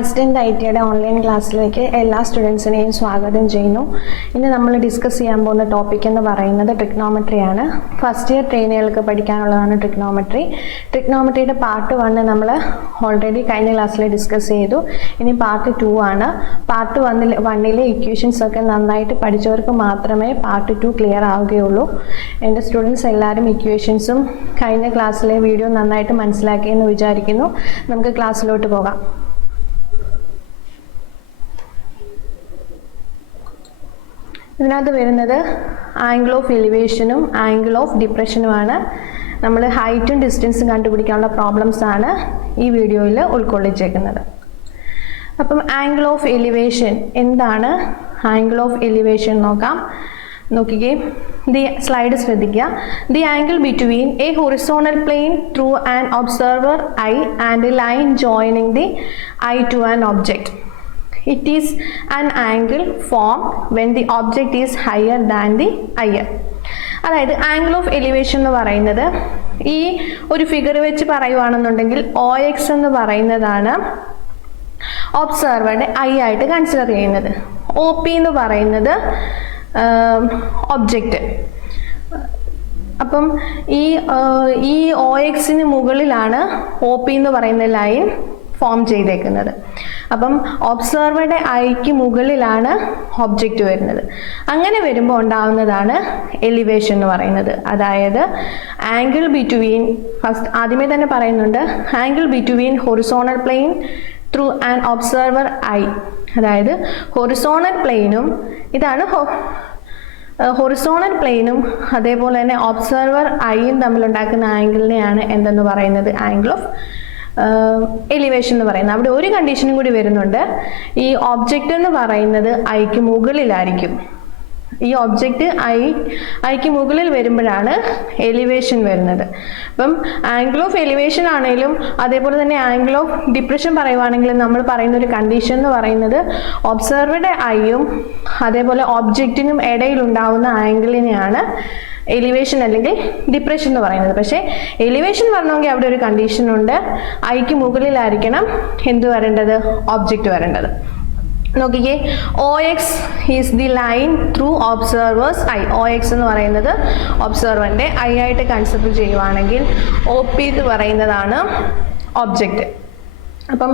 Ascent ITയുടെ online ക്ലാസ്സിലേക്ക് എല്ലാ സ്റ്റുഡൻസിനെയും സ്വാഗതം ചെയ്യുന്നു. ഇന്ന് നമ്മൾ ഡിസ്കസ് ചെയ്യാൻ പോകുന്ന ടോപ്പിക് എന്ന് പറയുന്നത് ട്രിഗ്നോമെട്രി ആണ്. ഫസ്റ്റ് ഇയർ ട്രെയിനികൾക്ക് പഠിക്കാനുള്ളതാണ് ട്രിഗ്നോമെട്രി. ട്രിഗ്നോമെട്രിയുടെ പാർട്ട് 1 നമ്മൾ ഓൾറെഡി കഴിഞ്ഞ ക്ലാസ്സിൽ ഡിസ്കസ് ചെയ്തു. ഇനി പാർട്ട് 2 ആണ്. പാർട്ട് 1ലെ ഇക്വേഷൻസ് ഒക്കെ നന്നായിട്ട് പഠിച്ചവർക്ക് മാത്രമേ പാർട്ട് 2 ക്ലിയർ ആവുകയുള്ളൂ. എൻ്റെ സ്റ്റുഡൻസ് എല്ലാവരും ഇക്വേഷൻസും കഴിഞ്ഞ ക്ലാസ്സിലെ വീഡിയോ നന്നായിട്ട് മനസ്സിലാക്കിയെന്ന് വിചാരിക്കുന്നു. നമുക്ക് ക്ലാസ്സിലോട്ട് പോകാം. ഇതിനകത്ത് വരുന്നത് ആംഗിൾ ഓഫ് എലിവേഷനും ആംഗിൾ ഓഫ് ഡിപ്രഷനുമാണ്. നമ്മൾ ഹൈറ്റും ഡിസ്റ്റൻസും കണ്ടുപിടിക്കാനുള്ള പ്രോബ്ലംസ് ആണ് ഈ വീഡിയോയിൽ ഉൾക്കൊള്ളിച്ചേക്കുന്നത്. അപ്പം ആംഗിൾ ഓഫ് എലിവേഷൻ എന്താണ്? ആംഗിൾ ഓഫ് എലിവേഷൻ നോക്കിക്കേ, ദി സ്ലൈഡ് ശ്രദ്ധിക്കുക. The angle between a horizontal plane through an observer eye and a line joining the eye to an object. It is an angle formed when the object is higher than the eye. അതായത് angle of elevation എന്ന് പറയുന്നത് ഈ ഒരു figure വെച്ച് പറയുവാണെന്നുണ്ടെങ്കിൽ OX എന്ന് പറയുന്നതാണ് ഒബ്സർവറുടെ I ആയിട്ട് consider ചെയ്യുന്നത്. OP എന്ന് പറയുന്നത് ഒബ്ജക്റ്റ്. അപ്പം ഈ OX-ന് മുകളിലാണ് OP എന്ന് പറയുന്ന ലൈൻ ഫോം ചെയ്തേക്കുന്നത്. അപ്പം ഒബ്സർവറുടെ ഐക്ക് മുകളിലാണ് ഒബ്ജക്റ്റ് വരുന്നത്. അങ്ങനെ വരുമ്പോൾ ഉണ്ടാവുന്നതാണ് എലിവേഷൻ എന്ന് പറയുന്നത്. അതായത് ആംഗിൾ ബിറ്റ്വീൻ, ഫസ്റ്റ് ആദ്യമേ തന്നെ പറയുന്നുണ്ട്, angle between horizontal plane through an observer eye. അതായത് ഹൊറിസോണൽ പ്ലെയിനും ഇതാണ് ഹൊറിസോണൽ പ്ലെയിനും അതേപോലെ തന്നെ ഒബ്സർവർ ഐയും തമ്മിലുണ്ടാക്കുന്ന ആംഗിളിനെയാണ് എന്തെന്ന് പറയുന്നത്? ആംഗിൾ ഓഫ് എലിവേഷൻ എന്ന് പറയുന്നത്. അവിടെ ഒരു കണ്ടീഷനും കൂടി വരുന്നുണ്ട്. ഈ ഒബ്ജക്റ്റ് എന്ന് പറയുന്നത് ഐക്ക് മുകളിലായിരിക്കും. ഈ ഒബ്ജക്റ്റ് ഐക്ക് മുകളിൽ വരുമ്പോഴാണ് എലിവേഷൻ വരുന്നത്. അപ്പം ആംഗിൾ ഓഫ് എലിവേഷൻ ആണെങ്കിലും അതേപോലെ തന്നെ ആംഗിൾ ഓഫ് ഡിപ്രഷൻ പറയുവാണെങ്കിലും നമ്മൾ പറയുന്ന ഒരു കണ്ടീഷൻ എന്ന് പറയുന്നത് ഒബ്സർവറുടെ ഐയും അതേപോലെ ഒബ്ജക്റ്റിനും ഇടയിൽ ഉണ്ടാവുന്ന ആംഗിളിനെയാണ് എലിവേഷൻ അല്ലെങ്കിൽ ഡിപ്രഷൻ എന്ന് പറയുന്നത്. പക്ഷേ എലിവേഷൻ വരണമെങ്കിൽ അവിടെ ഒരു കണ്ടീഷൻ ഉണ്ട്. ഐക്ക് മുകളിലായിരിക്കണം എന്ത് വരേണ്ടത്? ഒബ്ജക്റ്റ് വരേണ്ടത്. നോക്കിക്കേ, OX is the line through observers I. OX എന്ന് പറയുന്നത് ഒബ്സർവറിൻ്റെ ഐ ആയിട്ട് കൺസിഡർ ചെയ്യുവാണെങ്കിൽ OP എന്ന് പറയുന്നതാണ് ഒബ്ജക്റ്റ്. അപ്പം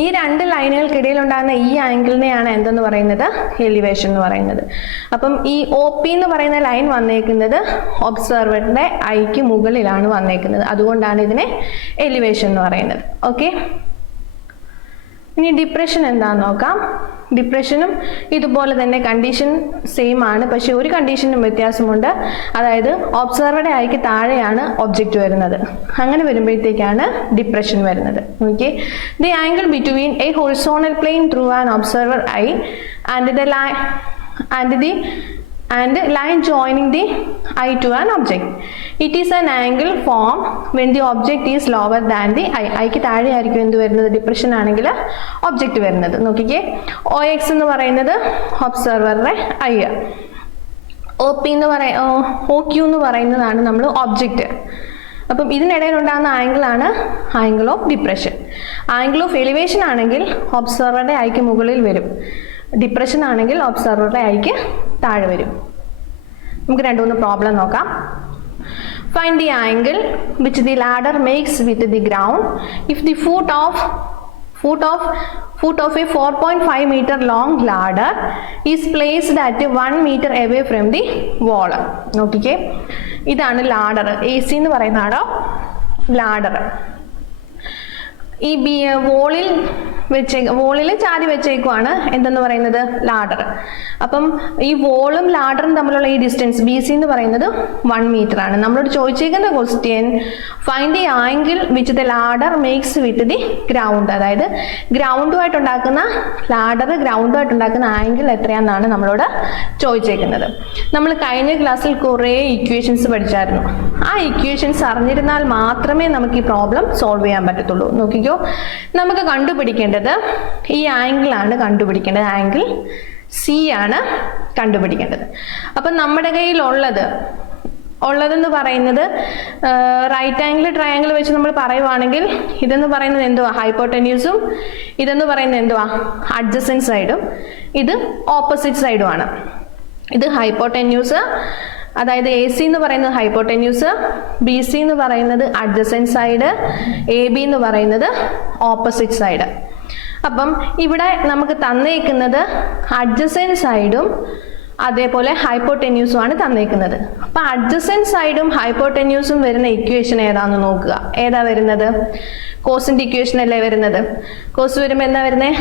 ഈ രണ്ട് ലൈനുകൾക്കിടയിൽ ഉണ്ടാകുന്ന ഈ ആംഗിളിനെയാണ് എന്തെന്ന് പറയുന്നത്? എലിവേഷൻ എന്ന് പറയുന്നത്. അപ്പം ഈ OP എന്ന് പറയുന്ന ലൈൻ വന്നേക്കുന്നത് ഒബ്സർവറിന്റെ ഐക്ക് മുകളിലാണ് വന്നേക്കുന്നത്. അതുകൊണ്ടാണ് ഇതിനെ എലിവേഷൻ എന്ന് പറയുന്നത്. ഓക്കെ, ഇനി ഡിപ്രഷൻ എന്താണെന്ന് നോക്കാം. ഡിപ്രഷനും ഇതുപോലെ തന്നെ കണ്ടീഷൻ സെയിം ആണ്, പക്ഷെ ഒരു കണ്ടീഷനും വ്യത്യാസമുണ്ട്. അതായത് ഒബ്സർവറുടെ ഐക്ക് താഴെയാണ് ഒബ്ജക്റ്റ് വരുന്നത്. അങ്ങനെ വരുമ്പോഴത്തേക്കാണ് ഡിപ്രഷൻ വരുന്നത്. Okay, the angle between a horizontal plane through an observer eye and line joining the eye to an object. It is an angle formed when the object is lower than the eye. ഐക്ക് താഴെ ആയിരിക്കും എന്ത് വരുന്നത്? Depression ആണെങ്കിൽ object വരുന്നത്. നോക്കിക്കേ, OX എന്ന് പറയുന്നത് ഒബ്സർവറുടെ ഐ, OQ എന്ന് പറയുന്നതാണ് നമ്മൾ ഒബ്ജക്റ്റ്. അപ്പം ഇതിനിടയിൽ ഉണ്ടാകുന്ന ആംഗിളാണ് angle of depression. Angle of elevation ആണെങ്കിൽ ഒബ്സർവറുടെ ഐക്ക് മുകളിൽ വരും. ഡിപ്രഷൻ ആണെങ്കിൽ ഒബ്സർവറുടെ ഐക്ക് താഴെ വരും. നമുക്ക് 2-3 പ്രോബ്ലം നോക്കാം. Find the angle which the ladder makes with the ground if the foot of a 4.5 meter long ladder is placed at 1 meter away from the wall. നോക്കിക്കേ, ഇതാണ് ലാഡർ. AC എന്ന് പറയുന്നതാണോ ലാഡർ. ഈ വോളിൽ ചാരി വെച്ചേക്കുവാണ് എന്തെന്ന് പറയുന്നത്? ലാഡർ. അപ്പം ഈ വോളും ലാഡറും തമ്മിലുള്ള ഈ ഡിസ്റ്റൻസ് BC എന്ന് പറയുന്നത് 1 മീറ്റർ ആണ്. നമ്മളോട് ചോദിച്ചേക്കുന്ന question find the angle which the ladder makes with the ground. അതായത് ഗ്രൗണ്ടുമായിട്ടുണ്ടാക്കുന്ന ആംഗിൾ എത്രയാണെന്നാണ് നമ്മളോട് ചോദിച്ചേക്കുന്നത്. നമ്മൾ കഴിഞ്ഞ ക്ലാസ്സിൽ കുറേ ഇക്വേഷൻസ് പഠിച്ചായിരുന്നു. ആ ഇക്വേഷൻസ് അറിഞ്ഞിരുന്നാൽ മാത്രമേ നമുക്ക് ഈ പ്രോബ്ലം സോൾവ് ചെയ്യാൻ പറ്റത്തുള്ളൂ. നോക്കിക്കോ, നമുക്ക് കണ്ടുപിടിക്കേണ്ടത് ഈ ആംഗിളാണ് കണ്ടുപിടിക്കേണ്ടത്. ആംഗിൾ C ആണ് കണ്ടുപിടിക്കേണ്ടത്. അപ്പം നമ്മുടെ കയ്യിലുള്ളത് ഉള്ളതെന്ന് പറയുന്നത് റൈറ്റ് ആംഗിൾ ട്രയാംഗിൾ വെച്ച് നമ്മൾ പറയുവാണെങ്കിൽ ഇതെന്ന് പറയുന്നത് എന്തുവാ ഹൈപ്പോട്ടന്യൂസും, ഇതെന്ന് പറയുന്നത് എന്തുവാ അഡ്ജസൻറ്റ് സൈഡും, ഇത് ഓപ്പോസിറ്റ് സൈഡുമാണ്. ഇത് ഹൈപ്പോട്ടന്യൂസ്, അതായത് എ സി എന്ന് പറയുന്നത് ഹൈപ്പോട്ടന്യൂസ്, ബി സി എന്ന് പറയുന്നത് അഡ്ജസൻറ്റ് സൈഡ്, എ ബി എന്ന് പറയുന്നത് ഓപ്പോസിറ്റ് സൈഡ്. അപ്പം ഇവിടെ നമുക്ക് തന്നേക്കുന്നത് അഡ്ജസൻറ്റ് സൈഡും അതേപോലെ ഹൈപ്പോട്ടന്യൂസും ആണ് തന്നേക്കുന്നത്. അപ്പം അഡ്ജസൻറ്റ് സൈഡും ഹൈപ്പോട്ടന്യൂസും വരുന്ന ഇക്വേഷൻ ഏതാണെന്ന് നോക്കുക. ഏതാ വരുന്നത്? കോസിൻ്റെ ഇക്വേഷൻ അല്ലേ വരുന്നത്. കോസ് വരുമ്പോൾ എന്താ വരുന്നത്?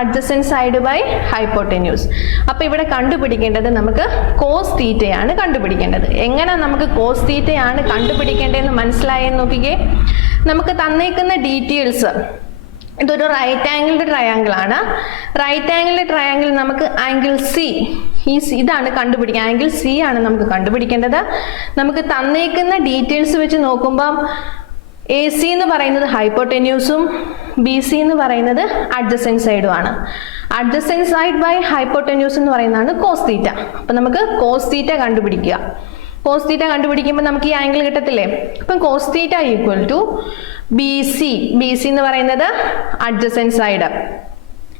Adjacent side by hypotenuse. അപ്പം ഇവിടെ കണ്ടുപിടിക്കേണ്ടത് നമുക്ക് കോസ് തീറ്റയാണ് കണ്ടുപിടിക്കേണ്ടത്. എങ്ങനെ നമുക്ക് കോസ് തീറ്റയാണ് കണ്ടുപിടിക്കേണ്ടതെന്ന് മനസ്സിലായെന്ന് നോക്കിക്കേ. നമുക്ക് തന്നേക്കുന്ന ഡീറ്റെയിൽസ്, ഇതൊരു റൈറ്റ് ആംഗിൾഡ് ട്രയാങ്കിൾ ആണ്. റൈറ്റ് ആംഗിൾഡ് ട്രയാങ്കിൾ നമുക്ക് ആംഗിൾ സി, ഇതാണ് കണ്ടുപിടിക്കുക. ആംഗിൾ സി ആണ് നമുക്ക് കണ്ടുപിടിക്കേണ്ടത്. നമുക്ക് തന്നേക്കുന്ന ഡീറ്റെയിൽസ് വെച്ച് നോക്കുമ്പം എ സി എന്ന് പറയുന്നത് ഹൈപ്പോട്ടന്യൂസും ബി സി എന്ന് പറയുന്നത് അഡ്ജസൻറ്റ് സൈഡുമാണ്. അഡ്ജസൻറ്റ് സൈഡ് ബൈ ഹൈപ്പോട്ടന്യൂസ് എന്ന് പറയുന്നതാണ് കോസ് തീറ്റ. അപ്പം നമുക്ക് കോസ് തീറ്റ കണ്ടുപിടിക്കുക. കോസ് തീറ്റ കണ്ടുപിടിക്കുമ്പോൾ നമുക്ക് ഈ ആംഗിൾ കിട്ടത്തില്ലേ? അപ്പം cos theta equal to B C, B C എന്ന് പറയുന്നത് അഡ്ജസൻറ്റ് സൈഡ്,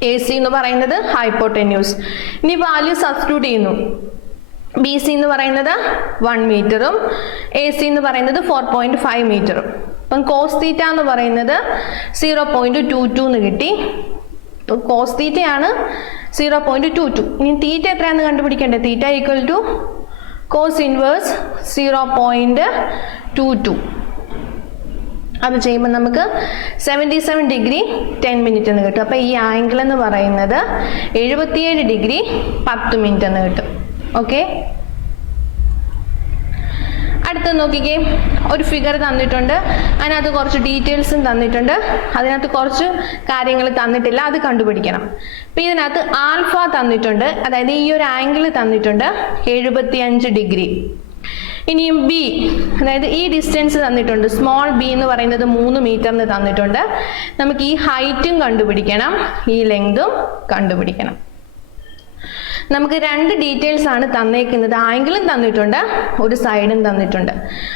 എ സി എന്ന് പറയുന്നത് ഹൈപ്പോട്ടന്യൂസ്. ഇനി വാല്യൂ സബ്സ്റ്റിറ്റ്യൂട്ട് ചെയ്യുന്നു. ബി സി എന്ന് പറയുന്നത് 1 മീറ്ററും എ സി എന്ന് പറയുന്നത് 4.5 മീറ്ററും. അപ്പം കോസ് തീറ്റ എന്ന് പറയുന്നത് 0.22 എന്ന് കിട്ടി. കോസ് തീറ്റയാണ് 0.22. ഇനി തീറ്റ എത്രയാണെന്ന് കണ്ടുപിടിക്കേണ്ടത്? Theta equal to cos inverse 0.22. അത് ചെയ്യുമ്പോൾ നമുക്ക് 77 ഡിഗ്രി 10 മിനിറ്റ് എന്ന് കിട്ടും. അപ്പോൾ ഈ ആംഗിൾ എന്ന് പറയുന്നത് 77 ഡിഗ്രി 10 മിനിറ്റ് എന്ന് കിട്ടും. ഓക്കെ, അടുത്ത് നോക്കിക്കേ. ഒരു ഫിഗർ തന്നിട്ടുണ്ട്, അതിനകത്ത് കുറച്ച് ഡീറ്റെയിൽസും തന്നിട്ടുണ്ട്, അതിനകത്ത് കുറച്ച് കാര്യങ്ങൾ തന്നിട്ടില്ല, അത് കണ്ടുപിടിക്കണം. അപ്പം ഇതിനകത്ത് ആൽഫ തന്നിട്ടുണ്ട്, അതായത് ഈ ഒരു ആംഗിൾ തന്നിട്ടുണ്ട് 75 ഡിഗ്രി. ഇനിയും ബി, അതായത് ഈ ഡിസ്റ്റൻസ് തന്നിട്ടുണ്ട്, സ്മോൾ ബി എന്ന് പറയുന്നത് 3 മീറ്ററിന് തന്നിട്ടുണ്ട്. നമുക്ക് ഈ ഹൈറ്റും കണ്ടുപിടിക്കണം, ഈ ലെങ്തും കണ്ടുപിടിക്കണം. നമുക്ക് 2 ഡീറ്റെയിൽസ് ആണ് തന്നേക്കുന്നത്. ആംഗിളും തന്നിട്ടുണ്ട്, ഒരു സൈഡും തന്നിട്ടുണ്ട്.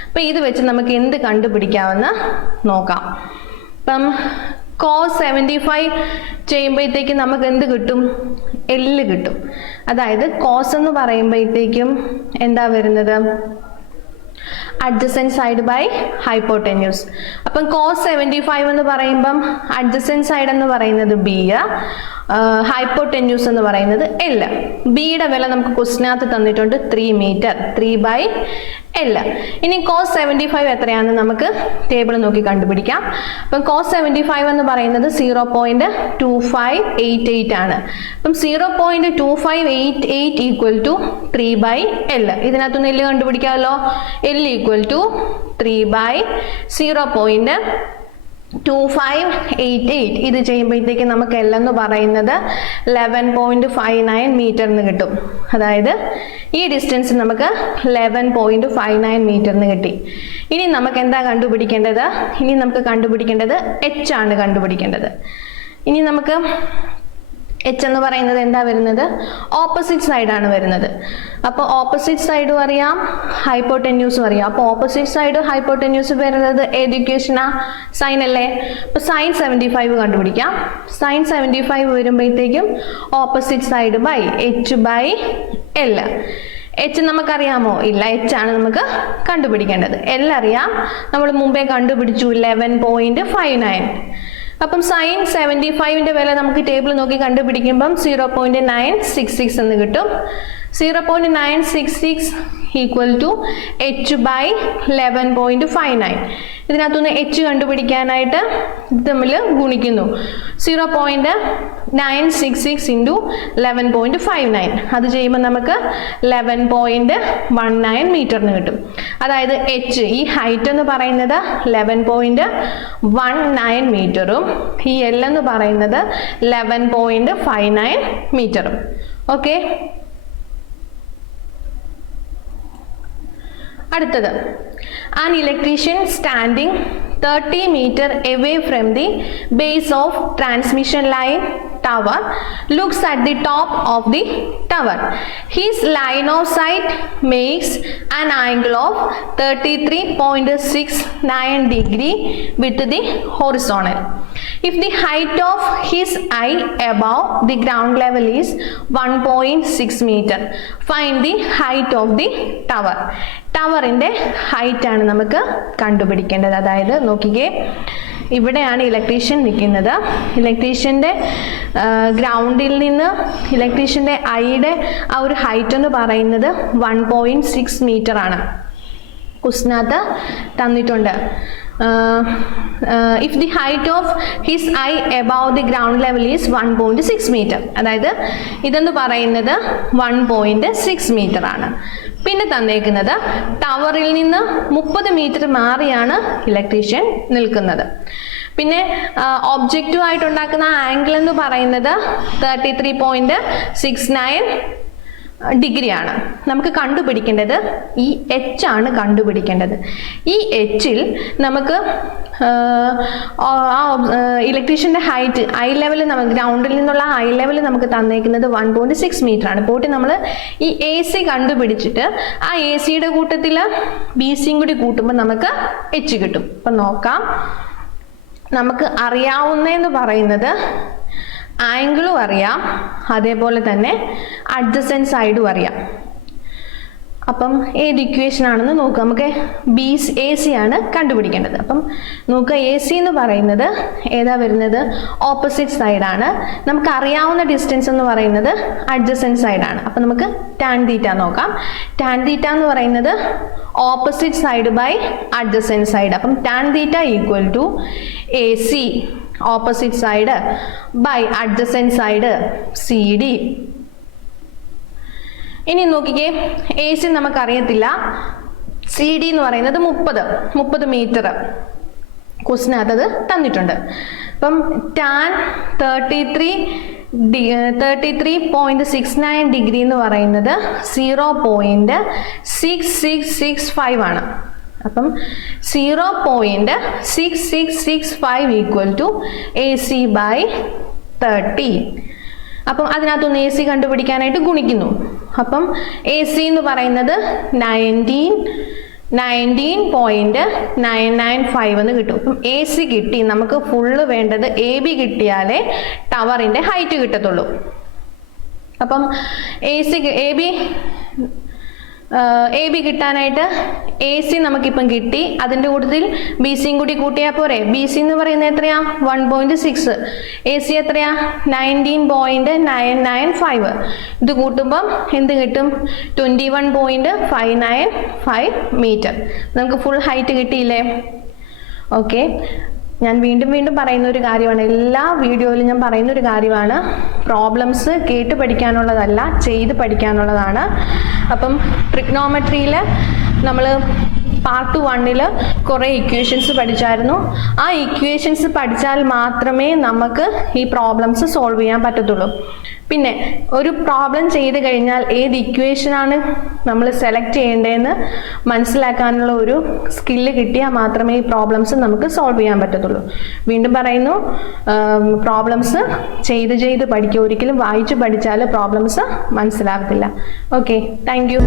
അപ്പം ഇത് വെച്ച് നമുക്ക് എന്ത് കണ്ടുപിടിക്കാമെന്ന് നോക്കാം. ഇപ്പം കോസ് 75 ചെയ്യുമ്പോഴത്തേക്കും നമുക്ക് എന്ത് കിട്ടും? എല്ല് കിട്ടും. അതായത് കോസ് എന്ന് പറയുമ്പോഴത്തേക്കും എന്താ വരുന്നത്? Adjacent side by hypotenuse. അപ്പം കോസ് 75 എന്ന് പറയുമ്പം അഡ്ജസൻറ്റ് സൈഡ് എന്ന് പറയുന്നത് ബി, ഹൈപ്പോട്ടന്യൂസ് എന്ന് പറയുന്നത് എൽ. ബിയുടെ വില നമുക്ക് ക്വസ്റ്റിനകത്ത് തന്നിട്ടുണ്ട് 3 മീറ്റർ, 3/L. ഇനി കോസ് 75 എത്രയാണെന്ന് നമുക്ക് ടേബിൾ നോക്കി കണ്ടുപിടിക്കാം. അപ്പം കോസ് 75 എന്ന് പറയുന്നത് 0.2588 ആണ്. അപ്പം 0.2588 ഈക്വൽ ടു 3/L. ഇതിനകത്തുനിന്ന് എല്ല് കണ്ടുപിടിക്കാമല്ലോ. L equal to 3/0.2588. ഇത് ചെയ്യുമ്പോഴത്തേക്ക് നമുക്ക് എൽ എന്ന് പറയുന്നത് 11.59 മീറ്റർ എന്ന് കിട്ടും. അതായത് ഈ ഡിസ്റ്റൻസ് നമുക്ക് 11.59 മീറ്റർ എന്ന് കിട്ടി. ഇനി നമുക്ക് എന്താ കണ്ടുപിടിക്കേണ്ടത്? ഇനി നമുക്ക് കണ്ടുപിടിക്കേണ്ടത് എച്ച് ആണ് കണ്ടുപിടിക്കേണ്ടത്. ഇനി നമുക്ക് എച്ച് എന്ന് പറയുന്നത് എന്താ വരുന്നത്? ഓപ്പോസിറ്റ് സൈഡാണ് വരുന്നത്. അപ്പോൾ ഓപ്പോസിറ്റ് സൈഡും അറിയാം, ഹൈപ്പോട്ടന്യൂസും അറിയാം. അപ്പോൾ ഓപ്പോസിറ്റ് സൈഡും ഹൈപ്പോട്ടന്യൂസും വരുന്നത് ഏത് ഇക്വേഷനാ? സൈൻ അല്ലേ? അപ്പോൾ സൈൻ 75 കണ്ടുപിടിക്കാം. സൈൻ 75 വരുമ്പോഴത്തേക്കും opposite side by H/L. H നമുക്കറിയാമോ? ഇല്ല, എച്ച് ആണ് നമുക്ക് കണ്ടുപിടിക്കേണ്ടത്. എൽ അറിയാം, നമ്മൾ മുമ്പേ കണ്ടുപിടിച്ചു 11.59. അപ്പം സൈൻ 75ന്റെ വില നമുക്ക് ടേബിൾ നോക്കി കണ്ടുപിടിക്കുമ്പം 0.966 എന്ന് കിട്ടും. 0.966 ഈക്വൽ ടു H/11.59. ഇതിനകത്തുനിന്ന് എച്ച് കണ്ടുപിടിക്കാനായിട്ട് തമ്മിൽ ഗുണിക്കുന്നു. 0.966 ഇൻറ്റു 11.59. അത് ചെയ്യുമ്പോൾ നമുക്ക് 11.19 മീറ്ററിന് കിട്ടും. അതായത് എച്ച്, ഈ ഹൈറ്റ് എന്ന് പറയുന്നത് 11.19 മീറ്ററും ഈ എൽ എന്ന് പറയുന്നത് 11.59 മീറ്ററും. ഓക്കെ, അടുത്തത്, an electrician standing 30 meter away from the base of transmission line tower looks at the top of the tower. His line of sight makes an angle of 33.69 degree with the horizontal. If the height of his eye above the ground level is 1.6 meter, find the height of the tower. ടവറിൻ്റെ height ആണ് നമുക്ക് കണ്ടുപിടിക്കേണ്ടത്. അതായത് നോക്കിക്കേ, ഇവിടെയാണ് electrician നിൽക്കുന്നത്. ഇലക്ട്രീഷ്യൻ്റെ ഗ്രൗണ്ടിൽ നിന്ന് ഇലക്ട്രീഷ്യൻ്റെ ഐയുടെ ആ ഒരു ഹൈറ്റ് എന്ന് പറയുന്നത് 1.6 മീറ്റർ ആണ്. ക്വസ്റ്റിനകത്ത് തന്നിട്ടുണ്ട്. If the height of his eye above the ground level is 1.6 metre, അതായത് ഇതെന്ന് പറയുന്നത് 1.6 മീറ്റർ ആണ്. പിന്നെ തന്നേക്കുന്നത് ടവറിൽ നിന്ന് 30 മീറ്റർ മാറിയാണ് ഇലക്ട്രീഷ്യൻ നിൽക്കുന്നത്. പിന്നെ ഒബ്ജക്റ്റീവായിട്ട് ഉണ്ടാക്കുന്ന ആംഗിൾ എന്ന് പറയുന്നത് 33.69 ഡിഗ്രിയാണ്. നമുക്ക് കണ്ടുപിടിക്കേണ്ടത് ഈ എച്ച് ആണ് കണ്ടുപിടിക്കേണ്ടത്. ഈ എച്ചിൽ നമുക്ക് ഇലക്ട്രീഷ്യൻ്റെ ഹൈറ്റ് ഐ ലെവൽ നമുക്ക് ഗ്രൗണ്ടിൽ നിന്നുള്ള ഐ ലെവൽ നമുക്ക് തന്നേക്കുന്നത് 1.6 മീറ്റർ ആണ്. പോയിട്ട് നമ്മൾ ഈ എ സി കണ്ടുപിടിച്ചിട്ട് ആ എ സിയുടെ കൂട്ടത്തിൽ ബി സിയും കൂടി കൂട്ടുമ്പോൾ നമുക്ക് എച്ച് കിട്ടും. അപ്പം നോക്കാം, നമുക്ക് അറിയാവുന്നതെന്ന് പറയുന്നത് ആംഗിളും അറിയാം, അതേപോലെ തന്നെ അഡ്ജസൻറ്റ് സൈഡും അറിയാം. അപ്പം ഏത് ഇക്വേഷൻ ആണെന്ന് നോക്കുക. നമുക്ക് എ സി ആണ് കണ്ടുപിടിക്കേണ്ടത്. അപ്പം നോക്കുക, എ സി എന്ന് പറയുന്നത് ഏതാ വരുന്നത്? ഓപ്പോസിറ്റ് സൈഡാണ്. നമുക്ക് അറിയാവുന്ന ഡിസ്റ്റൻസ് എന്ന് പറയുന്നത് അഡ്ജസൻറ്റ് സൈഡാണ്. അപ്പം നമുക്ക് ടാൻ തീറ്റ നോക്കാം. ടാൻ തീറ്റ എന്ന് പറയുന്നത് opposite side by adjacent side. അപ്പം tan theta equal to A C opposite side by adjacent side C D. ഇനി നോക്കിക്കേ, എ സി നമുക്കറിയത്തില്ല, സി ഡി എന്ന് പറയുന്നത് 30 മീറ്റർ ക്വസ്റ്റിനകത്തത് തന്നിട്ടുണ്ട്. അപ്പം ടാൻ 33.69 ഡിഗ്രി എന്ന് പറയുന്നത് 0.6665 ആണ്. അപ്പം 0.6665 equal to A C by 30. അപ്പം അതിനകത്തൊന്ന് എ സി കണ്ടുപിടിക്കാനായിട്ട് ഗുണിക്കുന്നു. അപ്പം എ സി എന്ന് പറയുന്നത് 19.995 എന്ന് കിട്ടും. അപ്പം എ സി കിട്ടി. നമുക്ക് ഫുള്ള് വേണ്ടത് എ ബി കിട്ടിയാലേ ടവറിൻ്റെ ഹൈറ്റ് കിട്ടത്തുള്ളൂ. അപ്പം എ ബി കിട്ടാനായിട്ട് എ സി നമുക്കിപ്പം കിട്ടി. അതിൻ്റെ കൂട്ടത്തിൽ ബി സിയും കൂടി കൂട്ടിയാൽ പോരെ. ബി സി എന്ന് പറയുന്നത് എത്രയാ? 1.6. എ സി എത്രയാ? 19.995. ഇത് കൂട്ടുമ്പം എന്ത് കിട്ടും? 21.595 മീറ്റർ. നമുക്ക് ഫുൾ ഹൈറ്റ് കിട്ടിയില്ലേ? ഓക്കെ, ഞാൻ വീണ്ടും പറയുന്ന ഒരു കാര്യമാണ്, എല്ലാ വീഡിയോയിലും ഞാൻ പറയുന്ന ഒരു കാര്യമാണ്, പ്രോബ്ലംസ് കേട്ട് പഠിക്കാനുള്ളതല്ല, ചെയ്ത് പഠിക്കാനുള്ളതാണ്. അപ്പം ട്രിഗ്നോമെട്രിയിൽ നമ്മൾ പാർട്ട് 1 കുറേ ഇക്വേഷൻസ് പഠിച്ചായിരുന്നു. ആ ഇക്വേഷൻസ് പഠിച്ചാൽ മാത്രമേ നമുക്ക് ഈ പ്രോബ്ലംസ് സോൾവ് ചെയ്യാൻ പറ്റത്തുള്ളൂ. പിന്നെ ഒരു പ്രോബ്ലം ചെയ്ത് കഴിഞ്ഞാൽ ഏത് ഇക്വേഷനാണ് നമ്മൾ സെലക്ട് ചെയ്യേണ്ടതെന്ന് മനസ്സിലാക്കാനുള്ള ഒരു സ്കില്ല് കിട്ടിയാൽ മാത്രമേ ഈ പ്രോബ്ലംസ് നമുക്ക് സോൾവ് ചെയ്യാൻ പറ്റത്തുള്ളൂ. വീണ്ടും പറയുന്നു, പ്രോബ്ലംസ് ചെയ്ത് പഠിക്കുക. ഒരിക്കലും വായിച്ച് പഠിച്ചാൽ പ്രോബ്ലംസ് മനസ്സിലാകത്തില്ല. Okay, thank U.